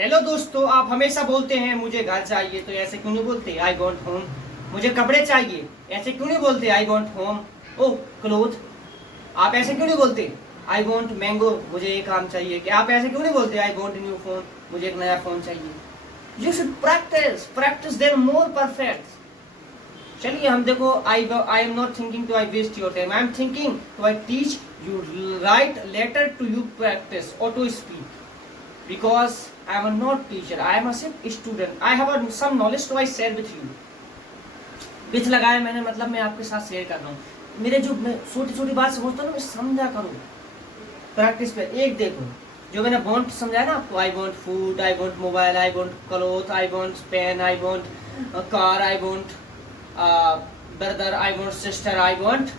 Hello दोस्तों, आप हमेशा बोलते हैं मुझे घर चाहिए, तो ऐसे क्यों नहीं बोलते आई वॉन्ट होम। मुझे कपड़े चाहिए, ऐसे क्यों नहीं बोलते I want home. Oh cloth, आप ऐसे क्यों नहीं बोलते आई वॉन्ट मैंगो, मुझे ये काम चाहिए। कि आप ऐसे क्यों नहीं बोलते आई वॉन्ट न्यू फोन, मुझे एक नया फोन चाहिए। You should practice practice then more perfect. चलिए हम देखो, I am not thinking to I waste your time, I am thinking to I teach you write letter to you practice और to speak because I am not teacher, I am a student, I have some knowledge to I share with you। बिच लगाया मैंने, मतलब मैं आपके साथ share कर रहा हूँ। मेरे जो मैं छोटी छोटी बात समझता हूँ ना, मैं समझा करूँ प्रैक्टिस पे। एक देखो, जो मैंने वांट समझाया ना आपको, I want food, I want mobile, I want cloth, I want pen, I want car, I want brother, I want sister, I want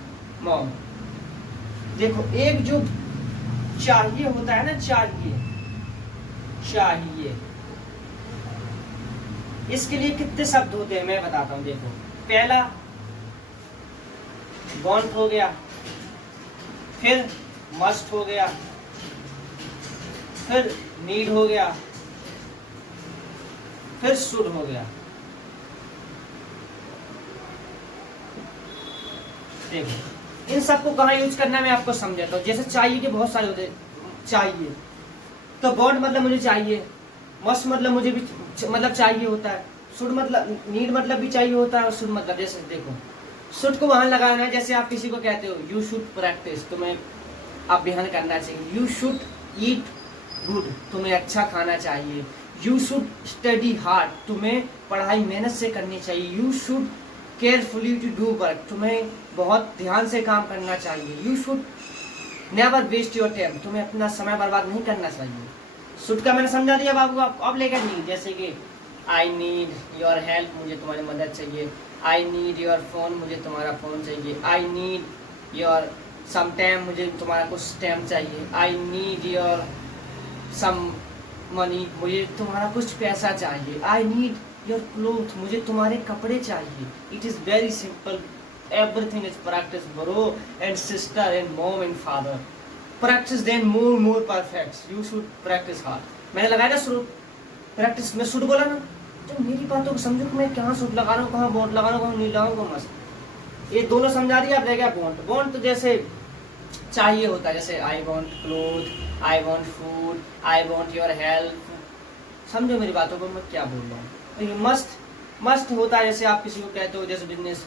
mom. देखो एक जो चाहिए होता है ना, चाहिए इसके लिए कितने शब्द होते हैं मैं बताता हूं। देखो पहला वांट हो गया, फिर मस्ट हो गया, फिर नीड हो गया, फिर शुड हो गया। देखो इन सबको कहाँ यूज करना है मैं आपको समझाता हूँ। जैसे चाहिए के बहुत सारे होते हैं। चाहिए तो वांट मतलब मुझे चाहिए, मस्ट मतलब मुझे भी मतलब चाहिए होता है, शुड मतलब नीड मतलब भी चाहिए होता है, और शुड मतलब जैसे देखो शुड को वहां लगाना है। जैसे आप किसी को कहते हो यू शुड प्रैक्टिस, तुम्हें अभ्यास करना चाहिए। यू शुड ईट गुड, तुम्हें अच्छा खाना चाहिए। यू शुड स्टडी हार्ड, तुम्हें पढ़ाई मेहनत से करनी चाहिए। You should carefully to do work, तुम्हें बहुत ध्यान से काम करना चाहिए। You should never waste your time, तुम्हें अपना समय बर्बाद नहीं करना चाहिए। शुड का मैंने समझा दिया बाबू, आप अब लेकर नीड। जैसे कि आई नीड योर हेल्प, मुझे तुम्हारी मदद चाहिए। आई नीड योर फोन, मुझे तुम्हारा फोन चाहिए। I need your some time, मुझे तुम्हारा कुछ टाइम चाहिए। I need your some money, मुझे तुम्हारा कुछ पैसा चाहिए। आई नीड योर क्लोथ, मुझे तुम्हारे कपड़े चाहिए। It is very simple, everything is practice bro and sister and mom and father, practice then more perfect, you should practice hard। मैंने लगाया ना शुरू प्रैक्टिस में शुड बोला ना, तो मेरी बातों को समझो कि मैं कहाँ शुड लगा रहा हूँ, कहाँ बॉन्ट लगा रहा हूँ, कहाँ नहीं लगा रहा हूँ। मस्त ये दोनों समझा दिया। अब रह गया बॉन्ट। बॉन्ट तो जैसे चाहिए होता है, जैसे I want cloth, I want food, I want your help. समझो मेरी बातों को मैं क्या बोल रहा हूँ। मस्ट होता है, जैसे आप किसी को कहते हो, जैसे business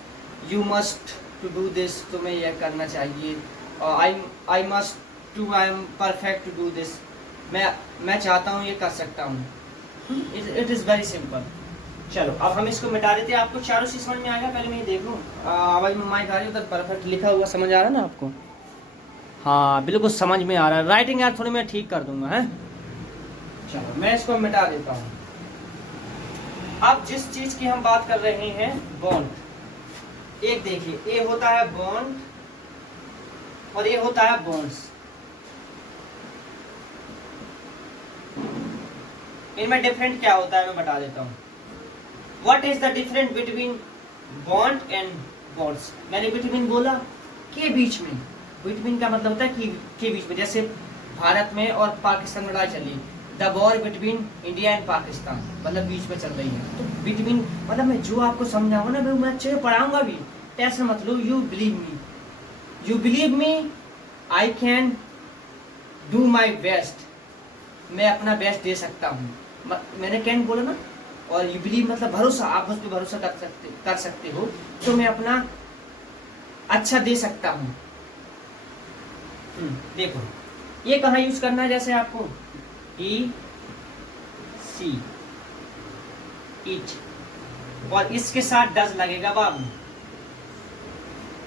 you must to do this, तुम्हें यह करना चाहिए। और I must to, I am perfect to do this, मैं चाहता हूँ ये कर सकता हूँ। It is very simple. चलो अब हम इसको मिटा देते हैं। आपको चारों चीज समझ में आ गया? पहले मैं ये देख लूँ, आवाज में माइक आ रही है, उधर परफेक्ट लिखा हुआ समझ आ रहा है ना आपको? हाँ बिल्कुल समझ में आ रहा है। राइटिंग यार थोड़ी मैं ठीक कर दूंगा है। चलो मैं इसको मिटा देता हूँ। अब जिस चीज की हम बात कर रहे हैं, बॉन्ड। एक देखिए, ये होता है बॉन्ड और ये होता है बॉन्ड्स। इनमें डिफरेंट क्या होता है मैं बता देता हूँ। What is the difference between bond and bonds? मैंने बिटवीन बोला के बीच में। बिटवीन का मतलब होता है कि के बीच में। जैसे भारत में और पाकिस्तान में लड़ाई चली, the war between India and Pakistan, मतलब बीच में चल रही है। तो बिटवीन मतलब मैं जो आपको समझाऊंगा ना, मैं अच्छे से पढ़ाऊंगा भी, टेंशन मत लो। You believe me, I can do my best, मैं अपना बेस्ट दे सकता हूँ। मैंने कैन बोला ना, और यू बिलीव मतलब भरोसा, आप मुझ पर भरोसा कर सकते हो, तो मैं अपना अच्छा दे सकता हूँ। देखो ये कहाँ यूज करना है, जैसे आपको ई सी इट, और इसके साथ डज लगेगा बाबू।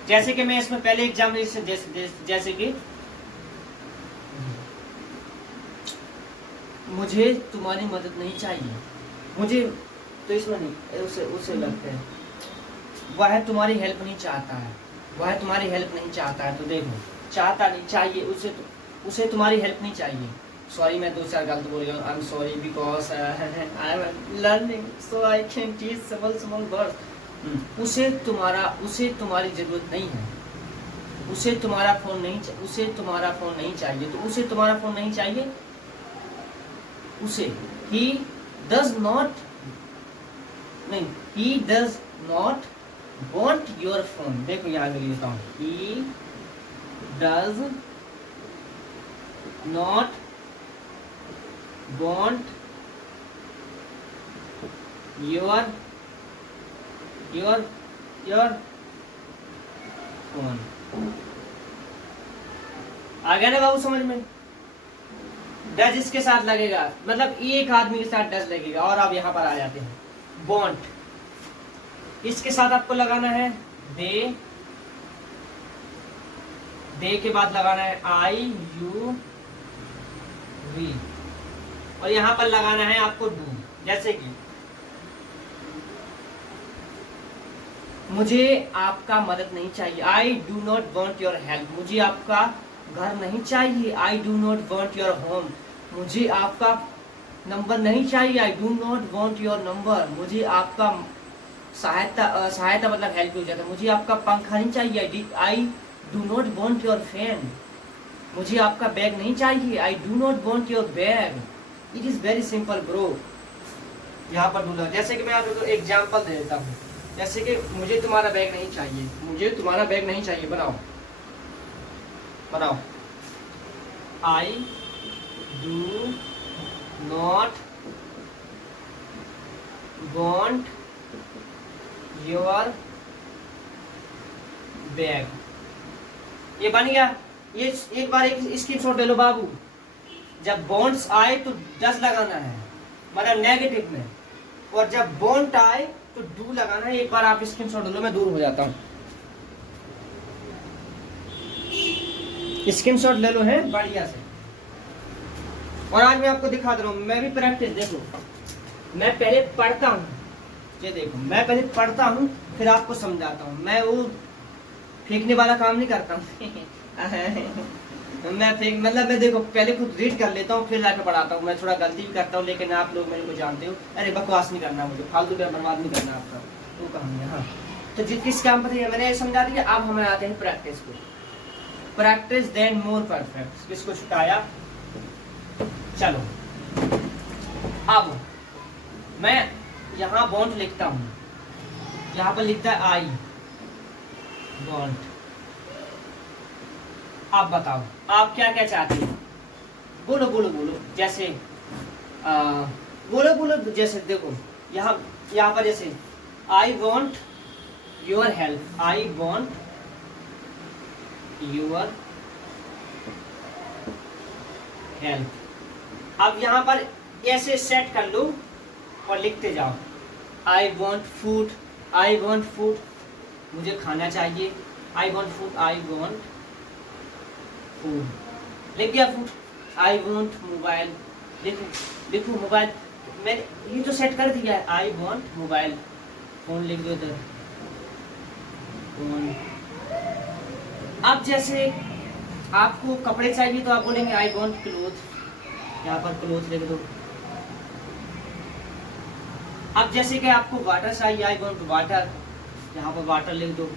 जैसे कि मैं इसमें पहले एग्जामिनेशन जैसे कि मुझे तुम्हारी मदद नहीं चाहिए, मुझे तो इसमें नहीं, उसे लगता है वह तुम्हारी हेल्प नहीं चाहता है, वह तुम्हारी हेल्प नहीं चाहता है। तो देखो चाहता नहीं, चाहिए, उसे तुम्हारी हेल्प नहीं चाहिए। सॉरी मैं 2-4 गलत बोल गया, I am sorry because I am learning so I can teach small words. उसे तुम्हारी जरूरत नहीं है, उसे तुम्हारा फोन नहीं चाहिए, तो उसे तुम्हारा फोन नहीं चाहिए। उसे, ही डज नॉट, नहीं, he does not want your phone. देखो यहाँ पे लिखता हूँ, he does not want your your phone. आ गया ना बाबू समझ में? डज इसके साथ लगेगा, मतलब एक आदमी के साथ डज लगेगा। और अब यहां पर आ जाते हैं, वॉन्ट, इसके साथ आपको लगाना है दे, दे के बाद लगाना है आई यू वी, और यहां पर लगाना है आपको डू। जैसे कि मुझे आपका मदद नहीं चाहिए, I do not want your help. मुझे आपका घर नहीं चाहिए, I do not want your home. मुझे आपका नंबर नहीं चाहिए, I do not want your number. मुझे आपका सहायता मतलब हेल्प हो जाता है। मुझे आपका पंखा नहीं चाहिए, I do not want your fan. मुझे आपका बैग नहीं चाहिए, I do not want your bag. It is very simple bro. यहाँ पर डूला, जैसे कि मैं आपको एग्जाम्पल दे देता हूँ। जैसे कि मुझे तुम्हारा बैग नहीं चाहिए, मुझे तुम्हारा बैग नहीं चाहिए, बनाओ बनाओ, आई do not want your bag. ये बन गया। ये एक बार एक स्क्रीनशॉट ले लो बाबू। जब बॉन्ड्स आए तो डज लगाना है, मतलब नेगेटिव में, और जब बॉन्ड आए तो डू लगाना है। एक बार आप स्क्रीनशॉट ले लो, मैं दूर हो जाता हूँ। स्क्रीनशॉट ले लो है बढ़िया से। और आज मैं आपको दिखा दे रहा हूँ, मैं भी प्रैक्टिस, देखो मैं पहले पढ़ता हूँ, ये देखो मैं पहले पढ़ता हूँ फिर आपको समझाता हूँ। मैं वो फेंकने वाला काम नहीं करता हूँ मतलब मैं देखो पहले खुद रीड कर लेता हूँ फिर जाकर पढ़ाता हूँ। मैं थोड़ा गलती भी करता हूँ, लेकिन आप लोग मेरे को जानते हो। अरे बकवास नहीं करना, मुझे फालतू का बर्बाद नहीं करना आपका, वो कहानी है। हाँ, तो किस काम पर मैंने ये समझा दिया। अब हमें आते हैं प्रैक्टिस को। Practice then more perfect. किसको छुटाया? चलो अब मैं यहाँ बॉन्ड लिखता हूँ, यहाँ पर लिखता है आई बॉन्ड। आप बताओ आप क्या क्या चाहते हो? बोलो बोलो बोलो, जैसे बोलो बोलो, जैसे देखो यहाँ पर जैसे I want your help, I want your help. अब यहाँ पर ऐसे सेट कर लो और लिखते जाओ, I want food, I want food, मुझे खाना चाहिए, I want food, I want food. लिख दिया फूड। आई वॉन्ट मोबाइल, देखो देखो मोबाइल मैंने ये तो सेट कर दिया है, आई वॉन्ट मोबाइल, फोन लिख दो इधर फोन। अब जैसे आपको कपड़े चाहिए तो आप बोलेंगे आई वॉन्ट क्लोथ, यहाँ पर क्लोथ लिख दो। अब जैसे कि आपको वाटर चाहिए, आई वॉन्ट वाटर, यहाँ पर वाटर लिख दो।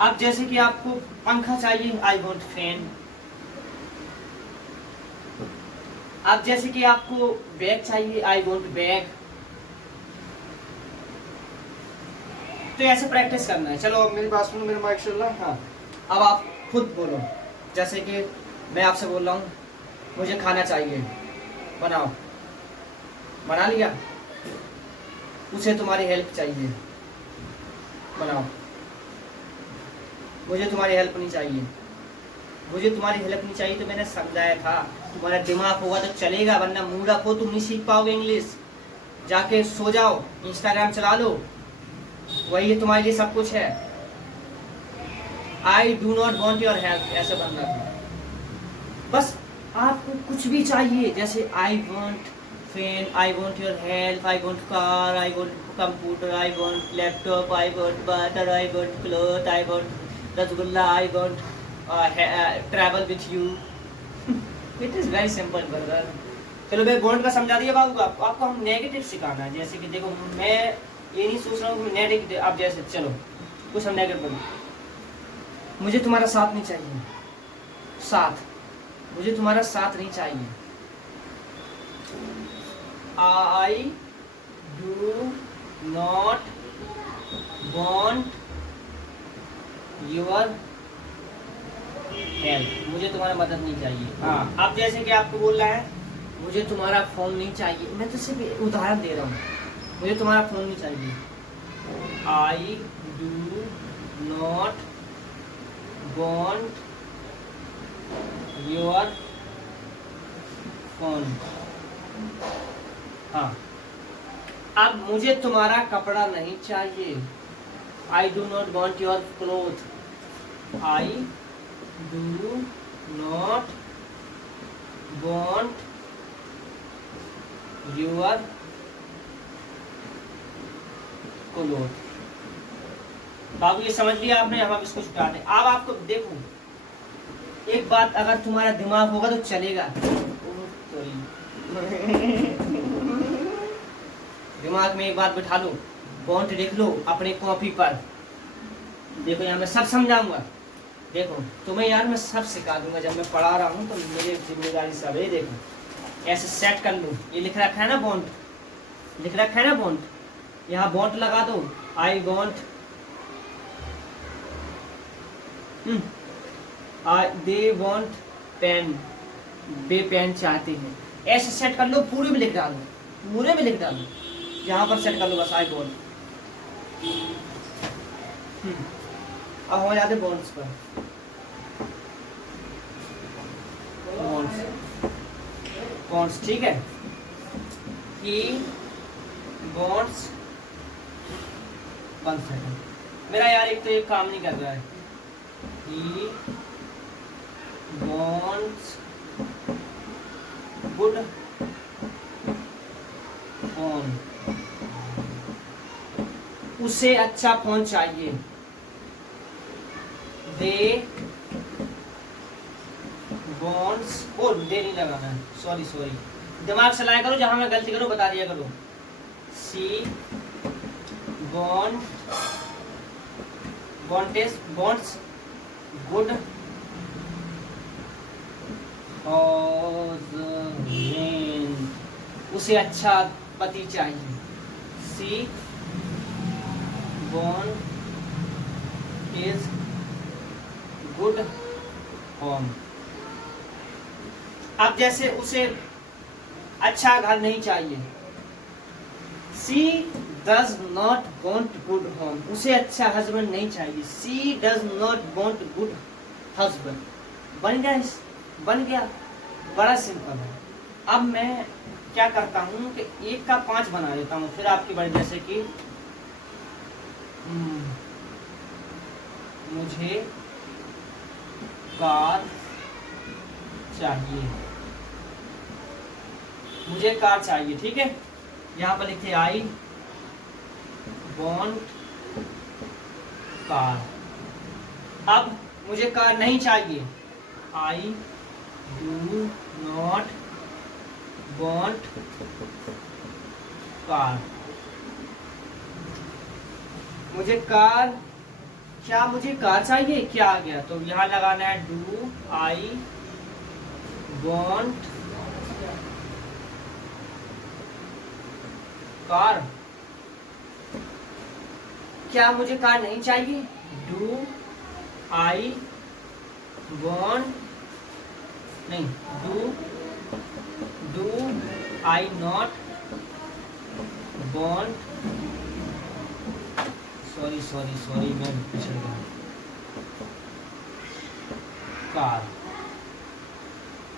अब जैसे कि आपको पंखा चाहिए, आई वॉन्ट फैन। अब जैसे कि आपको बैग चाहिए, आई वॉन्ट बैग। तो ऐसे प्रैक्टिस करना है। चलो अब मेरी बात सुनो, मेरा माइक चल रहा है। हाँ, अब आप खुद बोलो, जैसे कि मैं आपसे बोल रहा हूँ मुझे खाना चाहिए, बनाओ, बना लिया। उसे तुम्हारी हेल्प चाहिए, बनाओ। मुझे तुम्हारी हेल्प नहीं चाहिए, मुझे तुम्हारी हेल्प नहीं चाहिए। तो मैंने समझाया था, तुम्हारा दिमाग होगा तो चलेगा, वरना मूर्ख हो तुम नहीं सीख पाओगे इंग्लिश। जाके सो जाओ, इंस्टाग्राम चला लो, वही है तुम्हारे लिए सब कुछ है। आई do not want your help, ऐसे बनना था। बस आपको कुछ भी चाहिए, जैसे I want fan, I want your help, I want car, I want computer, I want laptop, I want butter, I want cloth, I want rasgulla, I want travel with you. It is very simple brother. चलो मैं bond का समझा दिया बाबू। आपको हम negative सिखाना है। जैसे कि देखो मैं ये नहीं सोच रहा हूँ कि नेगेटिव, आप जैसे चलो कुछ हम नेगेटिव बोलो, मुझे तुम्हारा साथ नहीं चाहिए, साथ मुझे तुम्हारा साथ नहीं चाहिए। I do not want your help, मुझे तुम्हारा मदद नहीं चाहिए। हाँ, अब जैसे कि आपको बोल रहा है मुझे तुम्हारा फोन नहीं चाहिए, मैं तो सिर्फ उदाहरण दे रहा हूँ, मुझे तुम्हारा फोन नहीं चाहिए। I do not want your phone. हाँ, अब मुझे तुम्हारा कपड़ा नहीं चाहिए। I do not want your cloth. I do not want your cloth. बाबू ये समझ लिया आपने, हम अब इसको छुटा दें। अब आपको देखो एक बात, अगर तुम्हारा दिमाग होगा तो चलेगा। दिमाग में एक बात बिठा लो, बॉन्ड लिख लो अपने कॉपी पर। देखो यहाँ मैं सब समझाऊंगा। देखो तुम्हें यार मैं सब सिखा दूंगा, जब मैं पढ़ा रहा हूँ तो मेरी जिम्मेदारी सब है। देखो ऐसे सेट कर लो, ये लिख रखा है ना बॉन्ड, लिख रखा है ना बॉन्ड, यहाँ बॉन्ड लगा दो। I want, they want pen, वे पेन चाहते हैं। ऐसे सेट कर लो, पूरे में लिख डालो, पूरे में लिख डालो, यहाँ पर सेट कर लो बस आई वॉन्ट। अब हो जाते बॉन्ड्स पर। बॉन्ड्स ठीक है, ही बॉन्ड्स। 1 सेकंड, मेरा यार एक तो एक काम नहीं कर रहा है। ही बॉन्ड्स गुड फोन, उसे अच्छा फोन चाहिए। दे बॉन्ड्स, ओ दे नहीं लगाना है, सॉरी सॉरी, दिमाग चलाया करो, जहां मैं गलती करूं बता दिया करो। She bond, bonds good husband, उसे अच्छा पति चाहिए। She bond is good home. अब जैसे उसे अच्छा घर नहीं चाहिए। She does not want good home, उसे अच्छा हस्बैंड नहीं चाहिए। She does not want good husband. बन गया, बन गया, बड़ा सिंपल है। अब मैं क्या करता हूँ कि 1 का 5 बना देता हूँ, फिर आपकी बारी। जैसे कि मुझे कार चाहिए, मुझे कार चाहिए, ठीक है। यहाँ पर लिखे आई वॉन्ट कार। अब मुझे कार नहीं चाहिए। I do not want car. मुझे कार, क्या मुझे कार चाहिए, क्या आ गया, तो यहाँ लगाना है डू आई वॉन्ट कार। क्या मुझे कार नहीं चाहिए। डू आई वॉन्ट, नहीं, do I not want, sorry sorry sorry मैं पिछड़ गया, कार,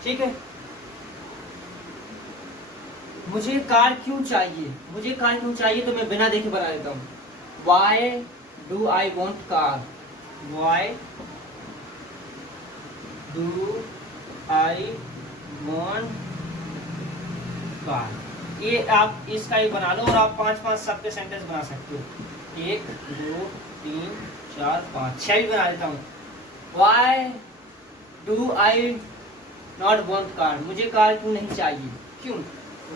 ठीक है। मुझे कार क्यों चाहिए, मुझे कार क्यों चाहिए, तो मैं बिना देखे बना देता हूँ। Why do I want car, why do I want car. ये आप इसका ही बना लो और आप 5-5 सबके सेंटेंस बना सकते हो। 1 2 3 4 5 6 भी बना देता हूँ। Why do I not want car, मुझे कार क्यों नहीं चाहिए, क्यों।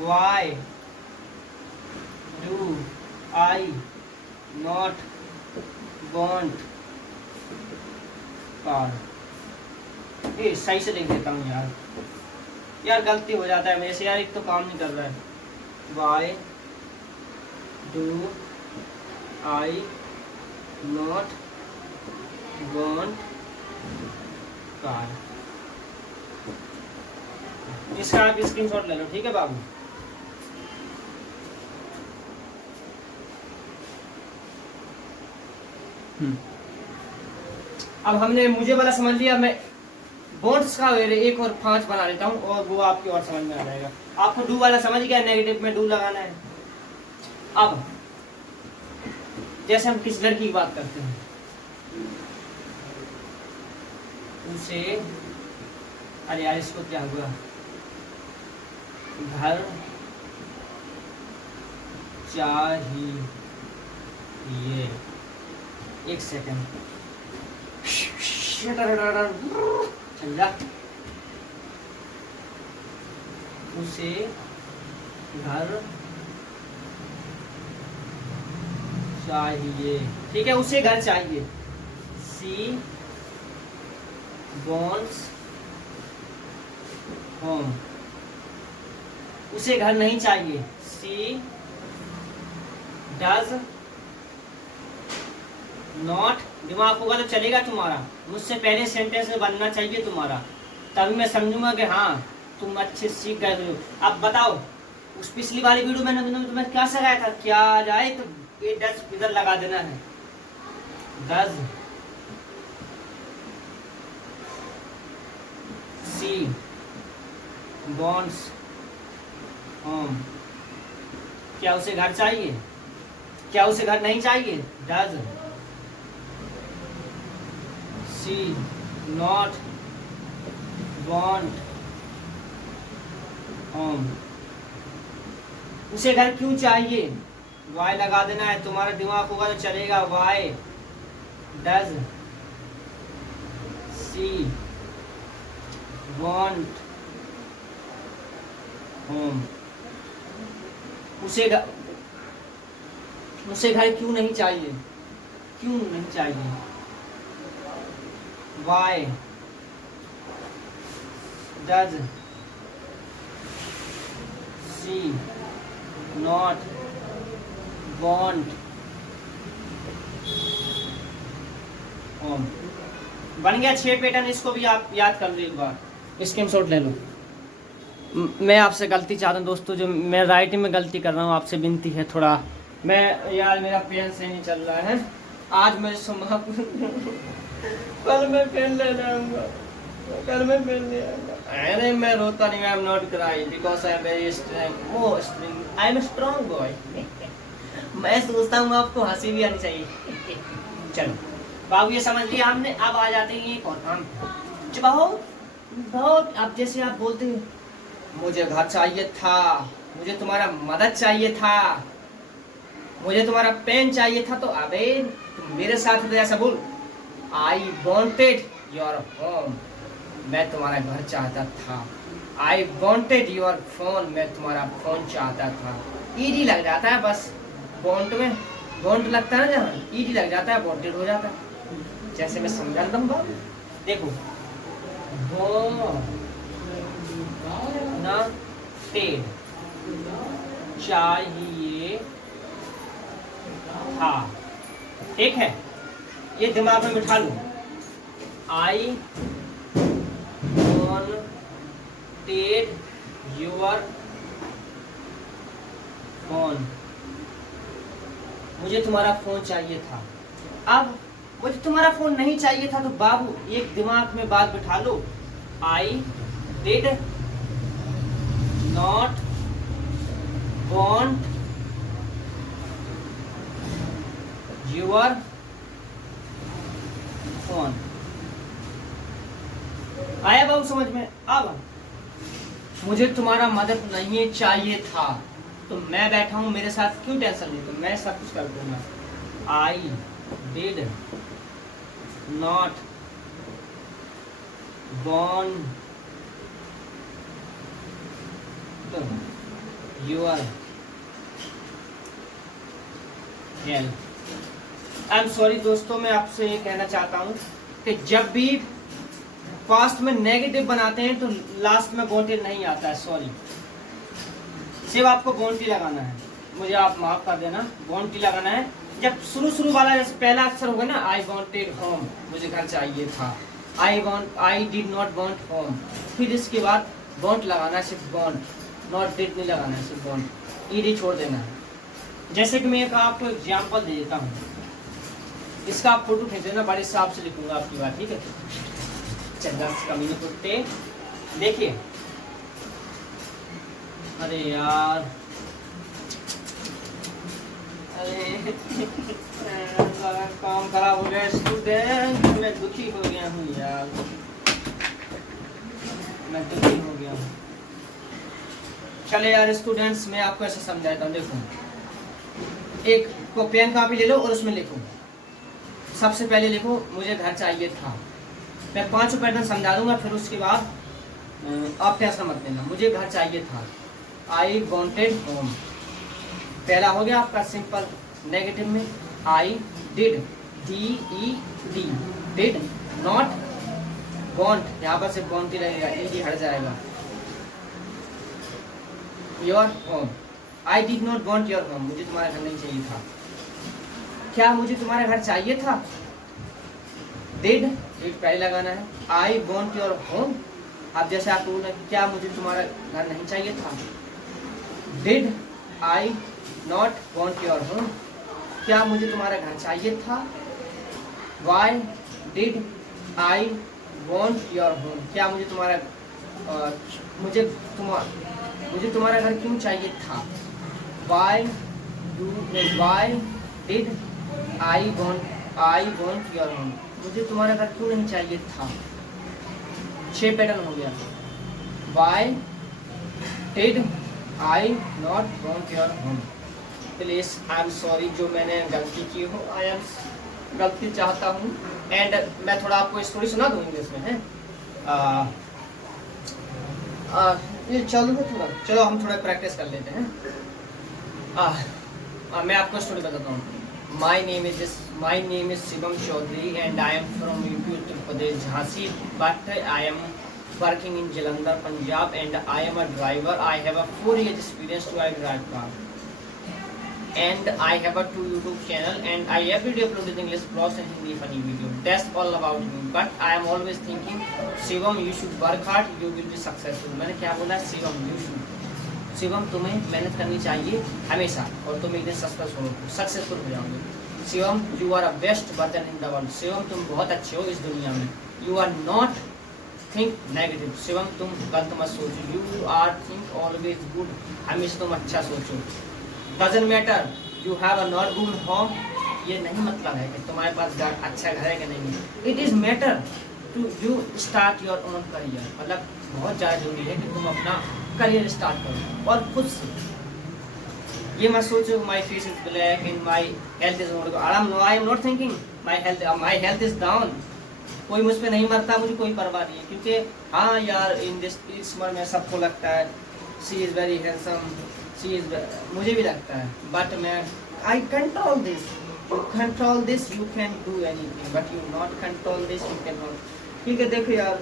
Why do I not want car. ये सही से लिख देता हूँ यार। यार गलती हो जाता है मेरे से यार, एक तो काम नहीं कर रहा है। Why do I not want car. इसका आप स्क्रीनशॉट ले लो, ठीक है बाबू। अब हमने मुझे वाला समझ लिया, मैं बॉन्ड्स का एक और 5 बना लेता हूँ और वो आपकी और समझ में आ जाएगा। आपको डू वाला समझ गया, नेगेटिव में डू लगाना है। अब जैसे हम किस लड़की की बात करते हैं, उसे, अरे यार इसको क्या हुआ, घर चाहिए, एक सेकंड, चल जा। उसे घर चाहिए, ठीक है, उसे घर चाहिए। सी वॉन्ट्स होम, उसे घर नहीं चाहिए। सी डज नॉट, दिमाग होगा तो चलेगा तुम्हारा, मुझसे पहले सेंटेंस में बनना चाहिए तुम्हारा, तभी मैं समझूंगा कि हाँ तुम अच्छे सीख गए हो। अब बताओ, उस पिछली वाली वीडियो में मैंने तुम्हें क्या सिखाया था, क्या आ जाए तो ये डज इधर लगा देना है। डज सी वॉन्ट्स होम, क्या उसे घर चाहिए, क्या उसे घर नहीं चाहिए। Does she not want home, उसे घर क्यों चाहिए, वाई लगा देना है, तुम्हारा दिमाग होगा तो चलेगा। Why does she want home, उसे घर क्यों नहीं चाहिए, क्यों नहीं चाहिए। Why does she not want home. बन गया 6 पैटर्न, इसको भी आप याद कर लो एक बार, स्क्रीनशॉट ले लो। मैं आपसे गलती चाहता हूँ दोस्तों, जो मैं राइटिंग में गलती कर रहा हूँ, आपसे विनती है थोड़ा, मैं यार मेरा पेन से नहीं चल रहा है आज, मैं सुबह कल मैं पेन ले जाऊंगा, कल मैं पेन ले आऊंगा। अरे मैं रोता नहीं, आई am not cry because I am very strong, I am strong boy. मैं सोचता हूँ आपको हंसी भी आनी चाहिए। चलो बाबू ये समझ लिया हमने, अब आ जाते हैं एक और काम। बहुत बहुत अब जैसे आप बोलते हैं मुझे घर चाहिए था, मुझे तुम्हारा मदद चाहिए था, मुझे तुम्हारा पेन चाहिए था, तो अबे तुम मेरे साथ तो ऐसा बोल, आई वॉन्टेड योर होम, मैं तुम्हारा घर चाहता था। आई वॉन्टेड योर फोन, मैं तुम्हारा फोन चाहता था। ईडी लग जाता है बस, वॉन्ट में वॉन्ट लगता है ना, जहाँ ईडी लग जाता है वॉन्टेड हो जाता है। जैसे मैं समझा रहा हूँ बात, देखो वो ना टेड चाहिए था, ठीक है, ये दिमाग में बिठा लो। आई वॉन्टेड योर फोन, मुझे तुम्हारा फोन चाहिए था। अब मुझे तुम्हारा फोन नहीं चाहिए था, तो बाबू एक दिमाग में बात बिठा लो, I did not want your phone. आया बाबू समझ में। अब मुझे तुम्हारा मदद नहीं चाहिए था, तो मैं बैठा हूं, मेरे साथ क्यों टेंशन लेते, मैं सब कुछ कर दूंगा। आई did not want your help. I am sorry दोस्तों, मैं आपसे ये कहना चाहता हूँ कि जब भी पास्ट में नेगेटिव बनाते हैं तो लास्ट में वांटेड नहीं आता है, सॉरी। सिर्फ आपको वांटेड लगाना है, मुझे आप माफ कर देना, वांटेड लगाना है। जब शुरू वाला जैसे पहला अक्षर होगा ना, आई वांटेड होम, मुझे घर चाहिए था, आई डिड नॉट वांट होम, फिर इसके बाद वांट लगाना है, सिर्फ वांट, नॉट डिड नहीं लगाना है, सिर्फ वांट, ईडी छोड़ देना है। जैसे कि मैं एक आपको एग्जाम्पल दे देता हूँ, इसका आप फोटो खींच देना, बड़े हिसाब से लिखूंगा आपकी बात, ठीक है। चंदा कमीने कुत्ते, देखिए, अरे यार, अरे काम खराब हो गया स्टूडेंट, मैं दुखी हो गया हूँ यार, मैं दुखी हो गया हूँ। चले यार स्टूडेंट्स, मैं आपको ऐसे समझाता हूँ, देखो, एक को पेन कापी ले लो और उसमें लिखो। सबसे पहले लिखो मुझे घर चाहिए था, मैं 5 पैटर्न समझा दूंगा, फिर उसके बाद आप टेंशन मत लेना। मुझे घर चाहिए था, आई वॉन्टेड होम, पहला हो गया आपका सिंपल। नेगेटिव में I did, DED, did not want, यहाँ पर सिर्फ वॉन्ट ही लगेगा, ईडी हट जाएगा। Your home, I did not want your home, मुझे तुम्हारा घर नहीं चाहिए था। क्या मुझे तुम्हारा घर चाहिए था? डिड पहले लगाना है, आई वॉन्ट योर होम। अब जैसे आप बोलना क्या मुझे तुम्हारा घर नहीं चाहिए था, did I not want your home, क्या मुझे तुम्हारा घर चाहिए था। Why did I want your home, क्या मुझे तुम्हारा मुझे तुम्हारा घर क्यों चाहिए था। Why did I want your home, मुझे तुम्हारा घर क्यों नहीं चाहिए था। 6 पैटर्न हो गया। Why did I not want your home, please I am sorry, जो मैंने गलती की हो, आई एम गलती चाहता हूँ। एंड मैं थोड़ा आपको स्टोरी सुना दूँ इंग्लिश में, है ये चलो थोड़ा, चलो हम थोड़ा प्रैक्टिस कर लेते हैं। मैं आपको स्टोरी बताता हूँ। My name is Shivam Chaudhary and I am from UP Uttar Pradesh, Jhansi, but I am working in Jalandhar, Punjab, and I am a driver. I have a 4 years experience to drive car, and I have a 2 YouTube channel, and I every day upload English blogs and Hindi funny video. That's all about me. But I am always thinking, Shivam, you should work hard. You will be successful. मैंने क्या बोला? Shivam, you should. Shivam तुम्हें मेहनत करनी चाहिए हमेशा और तुम एक दिन सक्सेसफुल हो जाओगे। Shivam you are a best version in the world, Shivam तुम बहुत अच्छे हो इस दुनिया में। You are not think negative, Shivam तुम गलत मत सोचो। You are think always good, हमेशा तुम अच्छा सोचो। Doesn't matter you have a not good home, ये नहीं मतलब है कि तुम्हारे पास अच्छा घर है कि नहीं, it is matter to you start your own career. मतलब बहुत ज़्यादा जरूरी है कि तुम अपना करियर स्टार्ट करो और खुद से। ये मत सोचो my face is black and my health is not, I am not thinking my health is down, कोई मुझ पर नहीं मरता, मुझे कोई परवाह नहीं है। क्योंकि हाँ यार इस उम्र में सबको लगता है शी इज़ वेरी हैंडसम, मुझे भी लगता है, बट मैं आई control this, you control this, you can do anything, but you not control this, you can not. ठीक है, देखो यार,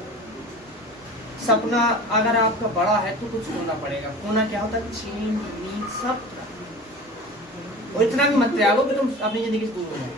सपना अगर आपका बड़ा है तो कुछ होना पड़ेगा। होना क्या होता है? चीन नींद सब, और इतना भी मत त्यागो कि तुम अपनी जिंदगी से दूर हो जाओ।